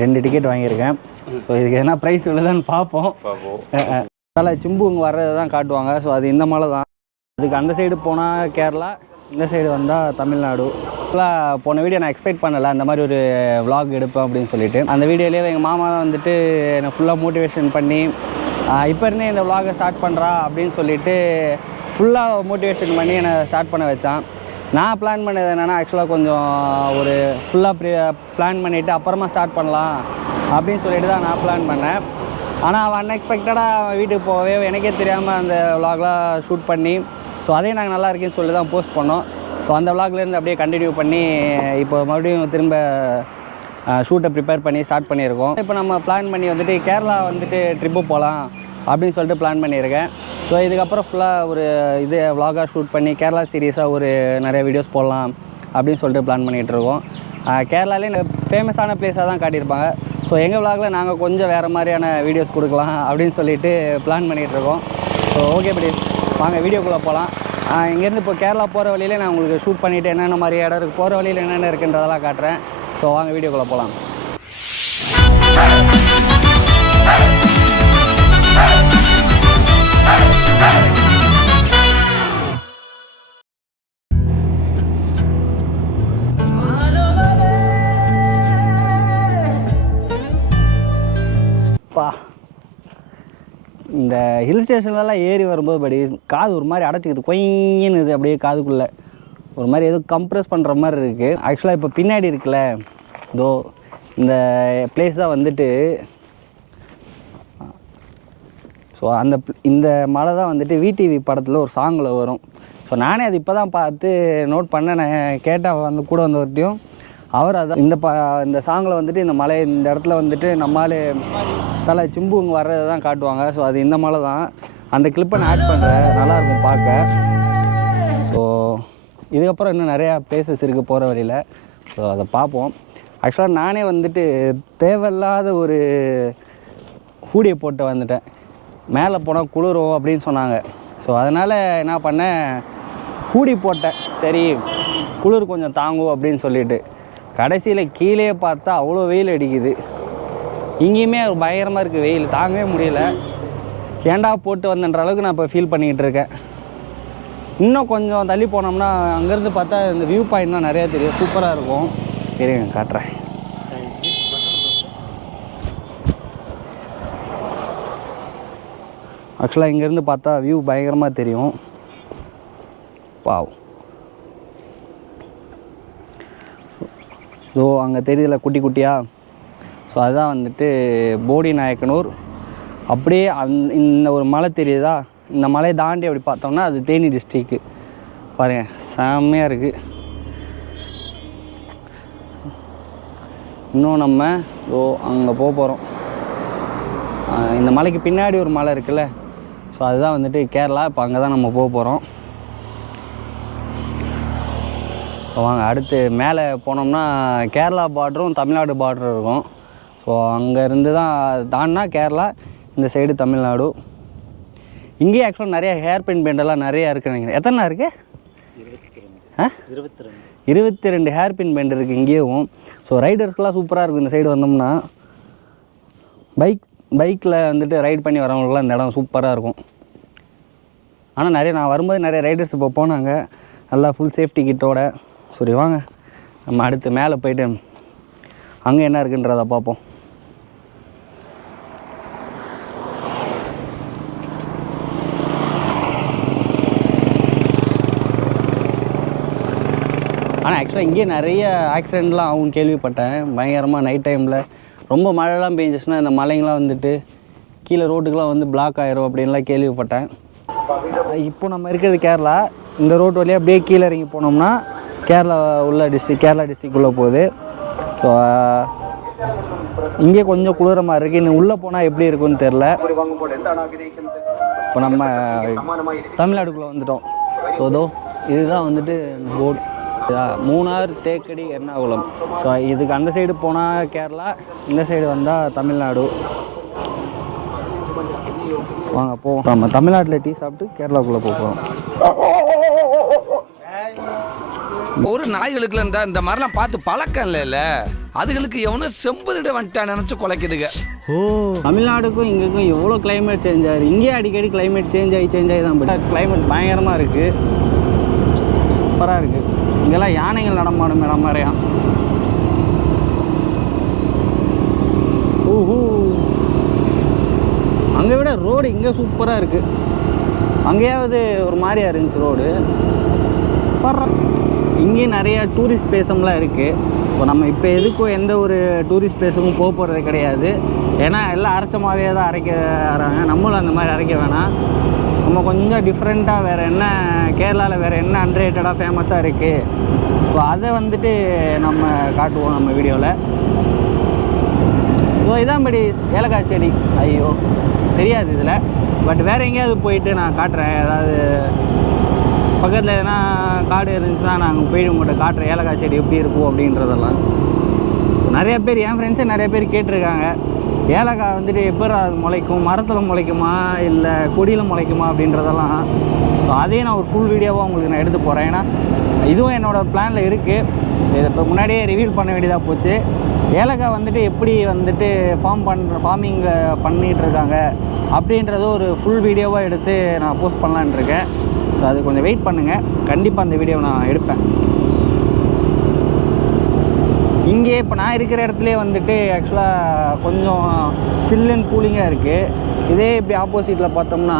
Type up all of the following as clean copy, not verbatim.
2 ticket வாங்கியிருக்கேன். So இதுக்கு எதனா ப்ரைஸ் உள்ளதான்னு பார்ப்போம். அதனால் சிம்பு இங்கே வர்றது தான் காட்டுவாங்க. ஸோ அது இந்த மலை தான். அதுக்கு அந்த சைடு போனால் கேரளா, இந்த சைடு வந்தால் தமிழ்நாடு. ஃபுல்லாக போன வீடியோ நான் எக்ஸ்பெக்ட் பண்ணலை அந்த மாதிரி ஒரு விலாக் எடுப்பேன் அப்படின்னு சொல்லிட்டு. அந்த வீடியோலேயே எங்கள் மாமா வந்துட்டு என்னை ஃபுல்லாக மோட்டிவேஷன் பண்ணி இப்போ இருந்தே இந்த விலாகை ஸ்டார்ட் பண்ணுறா அப்படின்னு சொல்லிட்டு ஃபுல்லாக மோட்டிவேஷன் பண்ணி என்னை ஸ்டார்ட் பண்ண வச்சான். நான் பிளான் பண்ணது என்னென்னா ஆக்சுவலாக கொஞ்சம் ஒரு ஃபுல்லாக பிளான் பண்ணிவிட்டு அப்புறமா ஸ்டார்ட் பண்ணலாம் அப்படின்னு சொல்லிட்டு தான் நான் பிளான் பண்ணேன். ஆனால் அவன் அன்எக்ஸ்பெக்டடாக அவன் வீட்டுக்கு போகவே எனக்கே தெரியாமல் அந்த விலாக்லாம் ஷூட் பண்ணி ஸோ அதே நாங்கள் நல்லா இருக்கேன்னு சொல்லி தான் போஸ்ட் பண்ணோம். ஸோ அந்த விலாக்லேருந்து அப்படியே கண்டினியூ பண்ணி இப்போ மறுபடியும் திரும்ப ஷூட்டை ப்ரிப்பேர் பண்ணி ஸ்டார்ட் பண்ணியிருக்கோம். இப்போ நம்ம பிளான் பண்ணி வந்துட்டு கேரளா வந்துட்டு ட்ரிப்பு போகலாம் அப்படின்னு சொல்லிட்டு பிளான் பண்ணியிருக்கேன். ஸோ இதுக்கப்புறம் ஃபுல்லாக ஒரு இது விலாகாக ஷூட் பண்ணி கேரளா சீரியஸாக ஒரு நிறைய வீடியோஸ் போடலாம் அப்படின்னு சொல்லிட்டு பிளான் பண்ணிகிட்ருக்கோம். கேரளாலே ஃபேமஸான பிளேஸாக தான் காட்டியிருப்பாங்க. ஸோ எங்கள் விலாகில் நாங்கள் கொஞ்சம் வேறு மாதிரியான வீடியோஸ் கொடுக்கலாம் அப்படின்னு சொல்லிட்டு பிளான் பண்ணிகிட்ருக்கோம். ஸோ ஓகே படி வாங்க வீடியோக்குள்ளே போகலாம். இங்கேருந்து இப்போ கேரளா போகிற வழியிலே நான் உங்களுக்கு ஷூட் பண்ணிவிட்டு என்னென்ன மாதிரி இடம் இருக்குது, போகிற வழியில் என்னென்ன இருக்குன்றதெல்லாம் காட்டுறேன். ஸோ வாங்க வீடியோக்குள்ளே போகலாம். இந்த ஹில் ஸ்டேஷன்லலாம் ஏறி வரும்போது படி காது ஒரு மாதிரி அடைச்சிக்குது, கொயின்னு அப்படியே காதுக்குள்ளே ஒரு மாதிரி எதுவும் கம்ப்ரெஸ் பண்ணுற மாதிரி இருக்குது. ஆக்சுவலாக இப்போ பின்னாடி இருக்குல்ல இதோ இந்த பிளேஸ் தான் வந்துட்டு ஸோ இந்த மலை தான் வந்துட்டு விடிவி படத்தில் ஒரு சாங்கில் வரும். ஸோ நானே அது இப்போ தான் பார்த்து நோட் பண்ணேன். நான் கேட்டால் வந்து கூட வந்தவர்கிட்டையும் அவர் அதான் இந்த சாங்கில் வந்துட்டு இந்த மலை இந்த இடத்துல வந்துட்டு நம்மளால் தலை சிம்பு இங்கே வர்றது தான் காட்டுவாங்க. ஸோ அது இந்த மலை தான். அந்த கிளிப்பை நான் ஆட் பண்ணுறேன், நல்லாயிருக்கும் பார்க்க. ஸோ இதுக்கப்புறம் இன்னும் நிறையா பிளேசஸ் இருக்குது போகிற வழியில். ஸோ அதை பார்ப்போம். ஆக்சுவலாக நானே வந்துட்டு தேவையில்லாத ஒரு ஹூடியை போட்டு வந்துட்டேன். மேலே போனால் குளிரும் அப்படின்னு சொன்னாங்க. ஸோ அதனால் என்ன பண்ணேன், ஹூடி போட்டேன். சரி குளிர் கொஞ்சம் தாங்கும் அப்படின்னு சொல்லிட்டு கடைசியில் கீழே பார்த்தா அவ்வளோ வெயில் அடிக்குது. இங்கேயுமே பயங்கரமாக இருக்குது, வெயில் தாங்கவே முடியல. ஏண்டா போட்டு வந்தன்ற அளவுக்கு நான் இப்போ ஃபீல் பண்ணிக்கிட்டு இருக்கேன். இன்னும் கொஞ்சம் தள்ளி போனோம்னா அங்கேருந்து பார்த்தா இந்த வியூ பாயிண்ட்லாம் நிறையா தெரியும், சூப்பராக இருக்கும். சரிங்க காட்டுறேன். ஆக்சுவலாக இங்கேருந்து பார்த்தா வியூ பயங்கரமாக தெரியும். வாவ், ஸோ அங்கே தெரியல குட்டி குட்டியாக. ஸோ அதுதான் வந்துட்டு போடி நாயக்கனூர். அப்படியே இந்த ஒரு மலை தெரியுதா, இந்த மலையை தாண்டி அப்படி பார்த்தோம்னா அது தேனி டிஸ்ட்ரிக்கு. பாருங்கள் செம்மையாக இருக்குது. இன்னும் நம்ம அங்கே போக போகிறோம். இந்த மலைக்கு பின்னாடி ஒரு மலை இருக்குல்ல, ஸோ அதுதான் வந்துட்டு கேரளா. இப்போ அங்கே தான் நம்ம போக போகிறோம். வாங்க அடுத்து மேலே போனோம்னா கேரளா பார்டரும் தமிழ்நாடு பார்டரும் இருக்கும். ஸோ அங்கேருந்து தான் தாண்டினா கேரளா, இந்த சைடு தமிழ்நாடு. இங்கேயே ஆக்சுவலாக நிறைய ஹேர் பின் பெண்டெல்லாம் நிறையா இருக்குன்னு நினைக்கிறேன். எத்தனை இருக்குது? 22 ஹேர் பின் பெண்ட் இருக்குது இங்கேயும். ஸோ ரைடர்ஸ்க்கெலாம் சூப்பராக இருக்கும். இந்த சைடு வந்தோம்னா பைக்கில் வந்துட்டு ரைட் பண்ணி வரவங்களுக்குலாம் இந்த இடம் சூப்பராக இருக்கும். ஆனால் நான் வரும்போது நிறைய ரைடர்ஸ் இப்போ போனாங்க நல்லா ஃபுல் சேஃப்டி கிட்டோட. சரி வாங்க நம்ம அடுத்து மேலே போய்ட்டு அங்கே என்ன இருக்குன்றதை பார்ப்போம். ஆனால் ஆக்சுவலாக இங்கே நிறைய ஆக்சிடெண்ட்லாம் ஆகும் கேள்விப்பட்டேன். பயங்கரமாக நைட் டைமில் ரொம்ப மழைலாம் பெஞ்சிச்சுன்னா இந்த மலைங்களாம் வந்துட்டு கீழே ரோட்டுக்கெலாம் வந்து பிளாக் ஆகிரும் அப்படின்லாம் கேள்விப்பட்டேன். இப்போ நம்ம இருக்கிறது கேரளா. இந்த ரோட்டு வழியாக அப்படியே கீழே இறங்கி போனோம்னா கேரளா டிஸ்ட்ரிக் உள்ளே போகுது. ஸோ இங்கே கொஞ்சம் குளிர மாதிரி இருக்குது. இன்னும் உள்ளே போனால் எப்படி இருக்குன்னு தெரில. இப்போ நம்ம தமிழ்நாடுக்குள்ளே வந்துட்டோம். ஸோ இதுதான் வந்துட்டு போர்டு. மூணார், தேக்கடி, எர்ணாகுளம். ஸோ இதுக்கு அந்த சைடு போனால் கேரளா, இந்த சைடு வந்தால் தமிழ்நாடு. வாங்க போவோம். நம்ம தமிழ்நாட்டில் டீ சாப்பிட்டு கேரளாவுக்குள்ளே போகிறோம். ஒரு நாய்களுக்கு இந்த மாதிரிலாம் பார்த்து பழக்கம் இல்லைல்ல, அதுகளுக்கு எவனும் செம்புதிட வந்துட்டா நினைச்சு குலைக்குதுங்க. ஓ, தமிழ்நாடுக்கும் இங்கேக்கும் எவ்வளோ கிளைமேட் சேஞ்ச் ஆகுது. இங்கேயே அடிக்கடி கிளைமேட் சேஞ்ச் ஆகி தான். பட் கிளைமேட் பயங்கரமாக இருக்குது, சூப்பராக இருக்குது. இங்கெல்லாம் யானைகள் நடமாடும் இடம் மாதிரியா. ஓஹோ, அங்கே விட ரோடு இங்கே சூப்பராக இருக்குது. அங்கேயாவது ஒரு மாதிரியா இருந்துச்சு ரோடு. இங்கேயும் நிறையா டூரிஸ்ட் பிளேஸம்லாம் இருக்குது. ஸோ நம்ம இப்போ எதுக்கும் எந்த ஒரு டூரிஸ்ட் பிளேஸுக்கும் போக போகிறது கிடையாது. ஏன்னா எல்லாம் அரைச்சமாகவே தான் அரைக்கிறாங்க. நம்மளும் அந்த மாதிரி அரைக்க வேணாம். நம்ம கொஞ்சம் டிஃப்ரெண்ட்டாக வேறு என்ன கேரளாவில் வேறு என்ன அன்ரேட்டடாக ஃபேமஸாக இருக்குது, ஸோ அதை வந்துட்டு நம்ம காட்டுவோம் நம்ம வீடியோவில். ஸோ இதான் படி ஏலக்காய் செடி. ஐயோ தெரியாது இதில், பட் வேறு எங்கேயாவது போயிட்டு நான் காட்டுறேன். ஏதாவது பக்கத்தில் எதனா காடு இருந்துச்சுன்னா நாங்கள் போயிட்டு உங்கள்கிட்ட காட்டுறேன் ஏலக்காய் செடி எப்படி இருக்கும் அப்படின்றதெல்லாம். நிறைய பேர், என் ஃப்ரெண்ட்ஸே நிறைய பேர் கேட்டிருக்காங்க, ஏலக்காய் வந்துட்டு எப்போ அது முளைக்கும், மரத்தில் முளைக்குமா இல்லை கொடியில் முளைக்குமா அப்படின்றதெல்லாம். ஸோ அதையும் நான் ஒரு ஃபுல் வீடியோவாக உங்களுக்கு நான் எடுத்து போகிறேன். ஏன்னா இதுவும் என்னோடய பிளானில் இருக்குது. இதை இப்போ முன்னாடியே ரிவீல் பண்ண வேண்டியதாக போச்சு. ஏலக்காய் வந்துட்டு எப்படி வந்துட்டு ஃபார்மிங் பண்ணிகிட்ருக்காங்க அப்படின்றத ஒரு ஃபுல் வீடியோவாக எடுத்து நான் போஸ்ட் பண்ணலான்னு இருக்கேன். ஸோ அது கொஞ்சம் வெயிட் பண்ணுங்கள், கண்டிப்பாக அந்த வீடியோவை நான் எடுப்பேன். இங்கே இப்போ நான் இருக்கிற இடத்துலே வந்துட்டு ஆக்சுவலாக கொஞ்சம் சில்லுன்னு கூலிங்காக இருக்குது. இதே இப்படி ஆப்போசிட்டில் பார்த்தோம்னா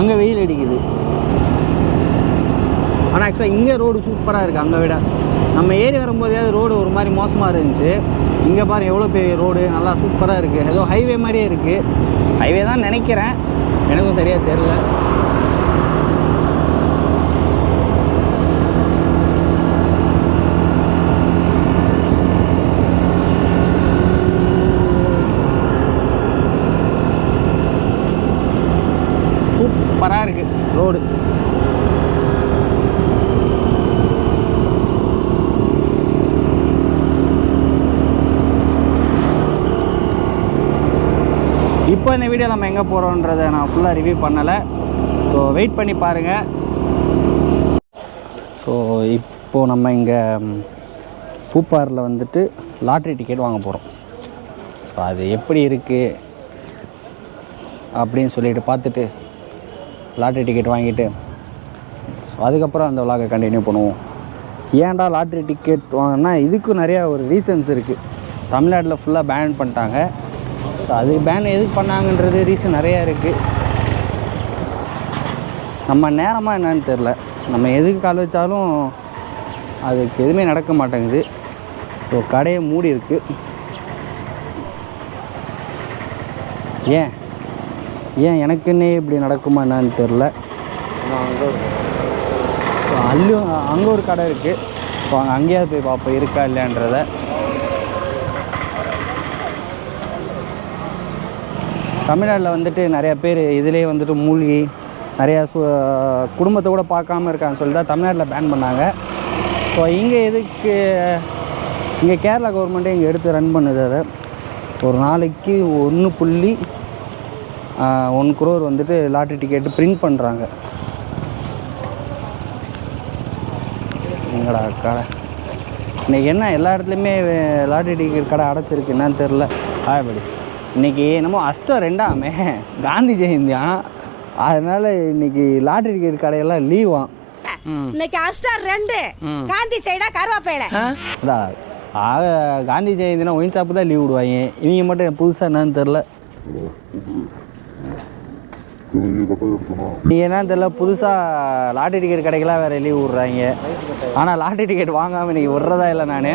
அங்கே வெயில் அடிக்குது. ஆனால் ஆக்சுவலாக இங்கே ரோடு சூப்பராக இருக்குது அங்கே விட. நம்ம ஏறி வரும்போதையாவது ரோடு ஒரு மாதிரி மோசமாக இருந்துச்சு. இங்கே பாருங்கள் எவ்வளோ பெரிய ரோடு, நல்லா சூப்பராக இருக்குது. ஏதோ ஹைவே மாதிரியே இருக்குது. ஹைவே தான் நினைக்கிறேன், எனக்கும் சரியாக தெரில. சூப்பராக இருக்குது ரோடு. இப்போ இந்த வீடியோ நம்ம எங்கே போகிறோன்றதை நான் ஃபுல்லாக ரிவ்யூ பண்ணலை. ஸோ வெயிட் பண்ணி பாருங்கள். ஸோ இப்போது நம்ம இங்கே பூப்பாரில் வந்துட்டு லாட்ரி டிக்கெட் வாங்க போகிறோம். ஸோ அது எப்படி இருக்குது அப்படின்னு சொல்லிட்டு பார்த்துட்டு லாட்ரி டிக்கெட் வாங்கிட்டு ஸோ அதுக்கப்புறம் அந்த விலாகை கண்டினியூ பண்ணுவோம். ஏன்டா லாட்ரி டிக்கெட் வாங்கினா இதுக்கும் நிறையா ஒரு ரீசன்ஸ் இருக்குது. தமிழ்நாட்டில் ஃபுல்லாக பேன் பண்ணிட்டாங்க. ஸோ அது பேன் எதுக்கு பண்ணாங்கன்றது ரீசன் நிறையா இருக்குது. நம்ம நேரமாக என்னன்னு தெரில, நம்ம எதுக்கு கால் வச்சாலும் அதுக்கு எதுவுமே நடக்க மாட்டேங்குது. ஸோ கடையை மூடி இருக்குது. ஏன் எனக்குன்னே இப்படி நடக்குமா என்னன்னு தெரில. ஸோ அங்கே ஒரு கடை இருக்குது. ஸோ அங்கேயாவது போய் பார்ப்போம் இருக்கா இல்லையான்றத. தமிழ்நாட்டில் வந்துட்டு நிறையா பேர் இதிலே வந்துட்டு மூழ்கி நிறையா குடும்பத்தை கூட பார்க்காம இருக்கான்னு சொல்லி தான் தமிழ்நாட்டில் பேன் பண்ணாங்க. ஸோ இங்கே எதுக்கு, இங்கே கேரளா கவர்மெண்ட்டே இங்கே எடுத்து ரன் பண்ணுது. அதை ஒரு நாளைக்கு 1.1 crore வந்துட்டு லாட்ரி டிக்கெட்டு பிரிண்ட் பண்ணுறாங்க. எங்கடா கடை இன்றைக்கி என்ன எல்லா இடத்துலையுமே லாட்ரி டிக்கெட் கடை அடைச்சிருக்கு, என்னன்னு தெரில. ஆயப்படி இன்றைக்கி என்னமோ அஷ்டம் 2ஆமே காந்தி ஜெயந்தியான், அதனால் இன்றைக்கி லாட்ரி டிக்கெட் கடையெல்லாம் லீவான். இன்னைக்கு அஷ்டம் 2 காந்தி ஜெயடா கருவாப்பேல. அதான் காந்தி ஜெயந்தினா ஒயின் ஷாப்பு தான் லீவ் விடுவாங்க. இவங்க மட்டும் புதுசாக என்னன்னு தெரில. நீங்கள் என்னன்னு தெரில, புதுசாக லாட்ரி டிக்கெட் கடைக்கெல்லாம் வேறு லீவ் விட்றாங்க. ஆனால் லாட்ரி டிக்கெட் வாங்காமல் இன்றைக்கி விட்றதா இல்லை. நான்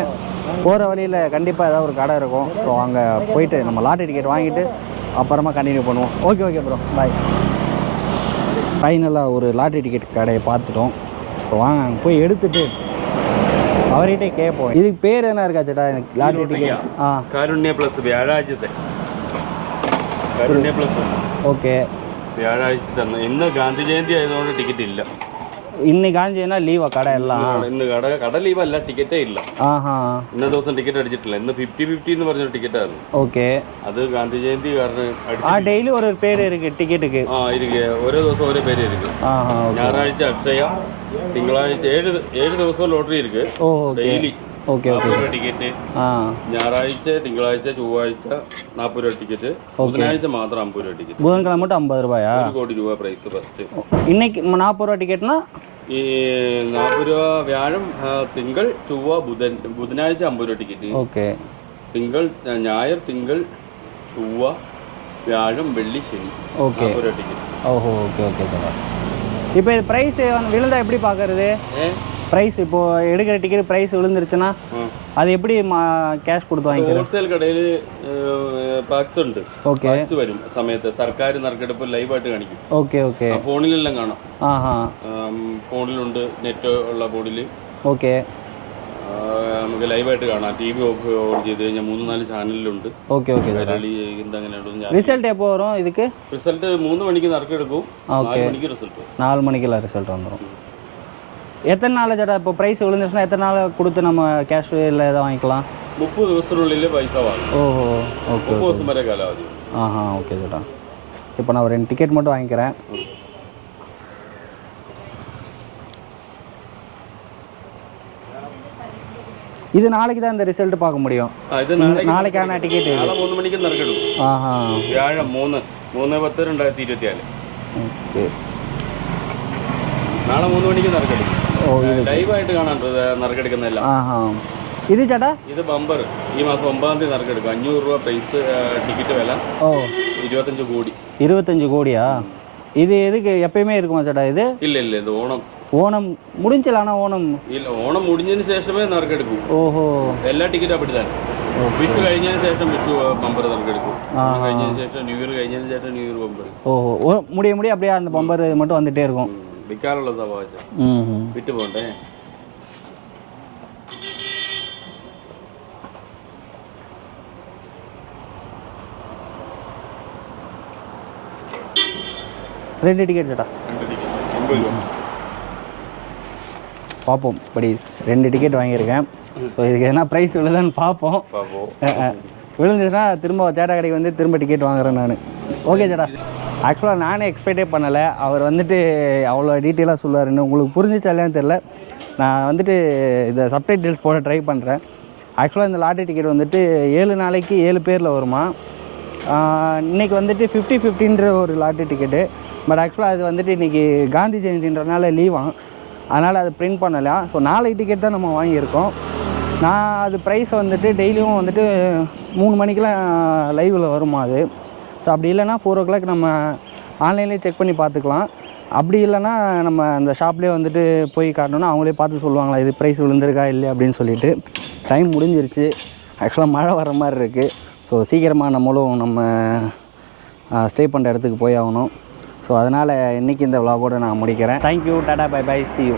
போகிற வழியில் கண்டிப்பாக ஏதாவது ஒரு கடை இருக்கும். ஸோ அங்கே போயிட்டு நம்ம லாட்ரி டிக்கெட் வாங்கிட்டு அப்புறமா கண்டினியூ பண்ணுவோம். ஓகே ப்ரோ, பாய். ஃபைனலாக ஒரு லாட்ரி டிக்கெட் கடையை பார்த்துட்டோம். ஸோ வாங்க அங்கே போய் எடுத்துகிட்டு அவர்கிட்டே கேட்போம். இதுக்கு பேர் என்ன இருக்கா சேட்டா? எனக்கு லாட்ரி டிக்கெட் കാരുണ്യ പ്ലസ് വ്യാഴാഴ്ചത്തെ കാരുണ്യ പ്ലസ്. ഓക്കെ, വ്യാഴാഴ്ച തന്നെ. ഇന്ന് ഗാന്ധി ജയന്തി ആയതുകൊണ്ട് ടിക്കറ്റ് ഇല്ല. இன்னைக்கு காஞ்சினா லீவா கடை எல்லாம்? ഇന്ന് കട ലീവല്ല, ടിക്കറ്റേ ഇല്ല. ആഹാ. ഇന്ന ദിവസം ടിക്കറ്റ് അടിച്ചിട്ടില്ല. ഇന്ന് 50-50 എന്ന് പറഞ്ഞൊരു ടിക്കറ്റായിരുന്നു. ഓക്കെ. അത് ഗാന്ധി ജയന്തി കാരണം டெய்லி ஒரு பேர் இருக்கு டிக்கெட்டுக்கு. ഇരിക്കെ ഓരോ ദിവസം ഓരോ പേര് ഇരിക്കും. ഞായറാഴ്ച അക്ഷയ, തിങ്കളാഴ്ച 7 ദിവസം ലോട്ടറി ഇരിക്ക്. Daily okay okay. 40 രൂപ ടിക്കറ്റ്. ഞായറാഴ്ച, തിങ്കളാഴ്ച, ചൊവ്വാഴ്ച 40 രൂപ ടിക്കറ്റ്. ബുധനാഴ്ച മാത്രം 50 രൂപ ടിക്കറ്റ്. புதன்கிழமை மட்டும் 50 ரூபாயா? 1 கோடி ரூபா பிரைஸ் ஃபர்ஸ்ட். இன்னைக்கு 40 ரூபா டிக்கெட்னா ഈ 40 രൂപ വ്യാഴം, തിങ്കൾ, ചൊവ്വ, ബുധനാഴ്ച 50 രൂപ ടിക്കറ്റ്. ഓക്കെ. ഞായർ, തിങ്കൾ, ചൊവ്വ, വ്യാഴം, വെള്ളി, ശനി 40 രൂപ ടിക്കറ്റ്. ஓஹோ. Okay okay sir. இப்போ இது ப்ரைஸ் விழுந்தா எப்படி பார்க்கறது? ப்ரைஸ் இப்போ எடுக்கிற டிக்கெட் ப்ரைஸ் விழுந்துருச்சுன்னா அது எப்படி கேஷ் കൊടുത്ത് വാങ്ങിക്കുന്നത്? ഹോൾസെയിൽ കടയിൽ പാക്സ് ഉണ്ട്. ഓക്കെ. പാക്സ് വരും സമയത്ത് സർക്കാർ നറുക്കെടുപ്പ് ലൈവായിട്ട് കാണിക്കും. Okay okay. ഫോണിലെല്ലാം കാണാം. ആഹാ. ഫോണിലുണ്ട്, നെറ്റ് ഉള്ള ഫോണിൽ. ഓക്കെ. നമുക്ക് ലൈവായിട്ട് കാണാം. ടി വി ഓഫ് ചെയ്ത് കഴിഞ്ഞാൽ 3-4 ചാനലിലുണ്ട്. Okay okay. എന്തെങ്ങനെ ரிசல்ட் எப்போ வரும் இதுக்கு? റിസൾട്ട് 3 മണിക്ക് നറുക്കെടുക്കും. 4 மணிக்கு ரிசல்ட். 4 மணிக்கெல்லாம் ரிசல்ட் வந்துடும். எத்தனை நாள் ചേട്ടാ இப்போ ப்ரைஸ் விழுந்துச்சுன்னா எத்தனை நாள் கொடுத்து நம்ம கேஷ் இல்லை எதாவது வாங்கிக்கலாம்? 30 ദിവസത്തിനുള്ളിൽ പൈസ വാങ്ങും. ஓஹோ. ஓகே. 30 ദിവസം വരെ കാലാവധി. ஆஹா. ஓகே ചേട്ടാ. இப்போ நான் ஒரு 2 டிக்கெட் மட்டும் வாங்கிக்கிறேன். இது நாளைக்கு தான் இந்த ரிசல்ட் பார்க்க முடியும். ഇത് நாளைக்கான டிக்கெட். നാളെ 3 മണിക്ക് നറുക്കെടുക്കും. ஆஹா. വ്യാഴം 3/10/2024. ஓகே. നാളെ 3 മണിക്ക് നറുക്കെടുക്കും. ലൈവായിട്ട് കാണാൻ നറുക്കെടുക്കുന്നതല്ല. ആഹാ. ഇത് ചേട്ടാ ഇത് ബമ്പർ ഈ മാസം 9-ാം തീയതി നറുക്കെടുക്കും. 500 രൂപ പ്രൈസ് ടിക്കറ്റ് വില. 25 കോടി. 25 கோடியா? இது எதுக்கு எப்பயுமே இருக்குமா ചേട്ടാ ഇത്? ഇല്ല ഇല്ല, ഇത് ഓണം. ഓണം முடிஞ்சலானா ഓണം ഇല്ല, ഓണം முடிஞ்சതിന് ശേഷമേ നറുക്കെടുക്കൂ. ഓഹോ. എല്ലാ ടിക്കറ്റും அப்படி തന്നെ. വിഷു കഴിഞ്ഞതിന് ശേഷം വിഷു ബമ്പർ നറുക്കെടുക്കും. കഴിഞ്ഞതിന് ശേഷം ന്യൂ ഇയർ കഴിഞ്ഞതിന് ശേഷം ന്യൂ ഇയർ ബമ്പർ. ஓஹோ. முடிய அப்படியே அந்த பம்பர் மட்டும் வந்துட்டே இருக்கும். വിൽക്കാനുള്ള സവാശം വിറ്റ് പോണ്ടേ. ரெண்டு டிக்கெட் சேட்டா. 2 ടിക്കറ്റ് 80 രൂപ. பார்ப்போம் ப்ளீஸ். 2 டிக்கெட் வாங்கியிருக்கேன். ஸோ இதுக்கு எதனா ப்ரைஸ் விழுதான்னு பார்ப்போம். விழுந்துச்சுன்னா திரும்ப சேட்டா கடைக்கு வந்து திரும்ப டிக்கெட் வாங்குறேன் நான். ஓகே சேட்டா. ஆக்சுவலாக நானே எக்ஸ்பெக்டே பண்ணலை அவர் வந்துட்டு அவ்வளோ டீட்டெயிலாக சொல்லுவாருன்னு. உங்களுக்கு புரிஞ்சிச்சா இல்லையான்னு தெரில. நான் வந்துட்டு இதை சப்டைட்டில்ஸ் போட ட்ரை பண்ணுறேன். ஆக்சுவலாக இந்த லாட்டரி டிக்கெட் வந்துட்டு 7 நாளைக்கு 7 பேரில் வருமா. இன்றைக்கி வந்துட்டு 50-50ன்ற ஒரு லாட்டரி டிக்கெட்டு. பட் ஆக்சுவலாக அது வந்துட்டு இன்றைக்கி காந்தி ஜெயந்தின்றனால லீவாம், அதனால் அது பிரிண்ட் பண்ணலாம். ஸோ நாளைக்கு டிக்கெட் தான் நம்ம வாங்கியிருக்கோம். நான் அது ப்ரைஸ் வந்துட்டு டெய்லியும் வந்துட்டு 3 மணிக்கெலாம் லைவில் வருமா அது. ஸோ அப்படி இல்லைனா 4 o'clock நம்ம ஆன்லைன்லேயே செக் பண்ணி பார்த்துக்கலாம். அப்படி இல்லைனா நம்ம அந்த ஷாப்லேயே வந்துட்டு போய் காட்டணுன்னா அவங்களே பார்த்து சொல்லுவாங்களா இது ப்ரைஸ் விழுந்திருக்கா இல்லை அப்படின்னு சொல்லிட்டு. டைம் முடிஞ்சிருச்சு. ஆக்சுவலாக மழை வர மாதிரி இருக்குது. ஸோ சீக்கிரமாக நம்மளும் நம்ம ஸ்டே பண்ணுற இடத்துக்கு போய் ஆகணும். ஸோ அதனால் இன்றைக்கி இந்த விலாகோடு நான் முடிக்கிறேன். Thank you. Tata bye bye. See you.